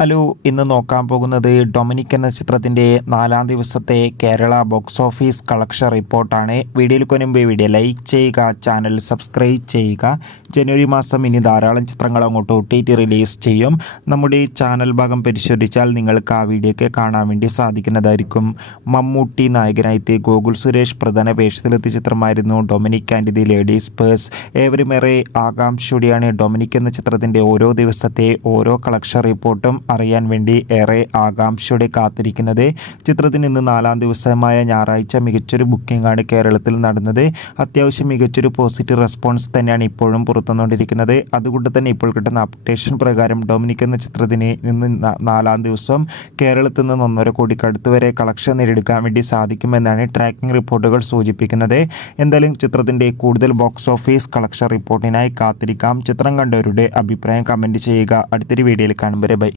Hello ഇന്ന് നോക്കാൻ പോകുന്നത് ഡൊമിനിക് എന്ന ചിത്രത്തിന്റെ നാലാം ദിവസത്തെ കേരള ബോക്സ് ഓഫീസ് കളക്ഷൻ റിപ്പോർട്ടാണ്. വീഡിയോയിൽ കൊനുമ്പ് വീഡിയോ ലൈക്ക് ചെയ്യുക ചാനൽ സബ്സ്ക്രൈബ് ചെയ്യുക. ജനുവരി മാസം ഇനി ധാരാളം ചിത്രങ്ങൾ അങ്ങോട്ട് ഒ റിലീസ് ചെയ്യും. നമ്മുടെ ചാനൽ ഭാഗം പരിശോധിച്ചാൽ നിങ്ങൾക്ക് ആ വീഡിയോയ്ക്ക് കാണാൻ വേണ്ടി സാധിക്കുന്നതായിരിക്കും. മമ്മൂട്ടി നായകനായിട്ട് ഗോകുൽ സുരേഷ് പ്രധാന വേഷത്തിലെത്തിയ ചിത്രമായിരുന്നു Dominic and the ladies purse. ഏവരുമേറെ ആകാംക്ഷയോടെയാണ് ഡൊമിനിക് എന്ന ചിത്രത്തിന്റെ ഓരോ ദിവസത്തെ ഓരോ കളക്ഷൻ റിപ്പോർട്ടും അറിയാൻ വേണ്ടി ഏറെ ആകാംക്ഷയോടെ കാത്തിരിക്കുന്നത്. ചിത്രത്തിന് ഇന്ന് നാലാം ദിവസമായ ഞായറാഴ്ച മികച്ചൊരു ബുക്കിംഗ് ആണ് കേരളത്തിൽ നടന്നത്. അത്യാവശ്യം മികച്ചൊരു പോസിറ്റീവ് റെസ്പോൺസ് തന്നെയാണ് ഇപ്പോഴും പുറത്തുനിന്നുകൊണ്ടിരിക്കുന്നത്. അതുകൊണ്ട് തന്നെ ഇപ്പോൾ കിട്ടുന്ന അപ്ഡേഷൻ പ്രകാരം ഡൊമിനിക് എന്ന ചിത്രത്തിന് ഇന്ന് നാലാം ദിവസം കേരളത്തിൽ നിന്ന് ഒന്നര കോടിക്കടുത്ത് വരെ കളക്ഷൻ നേടിയെടുക്കാൻ വേണ്ടി സാധിക്കുമെന്നാണ് ട്രാക്കിംഗ് റിപ്പോർട്ടുകൾ സൂചിപ്പിക്കുന്നത്. എന്തായാലും ചിത്രത്തിന്റെ കൂടുതൽ ബോക്സ് ഓഫീസ് കളക്ഷൻ റിപ്പോർട്ടിനായി കാത്തിരിക്കാം. ചിത്രം കണ്ടവരുടെ അഭിപ്രായം കമന്റ് ചെയ്യുക. അടുത്തൊരു വീഡിയോയിൽ കാണുമ്പോൾ ബൈ.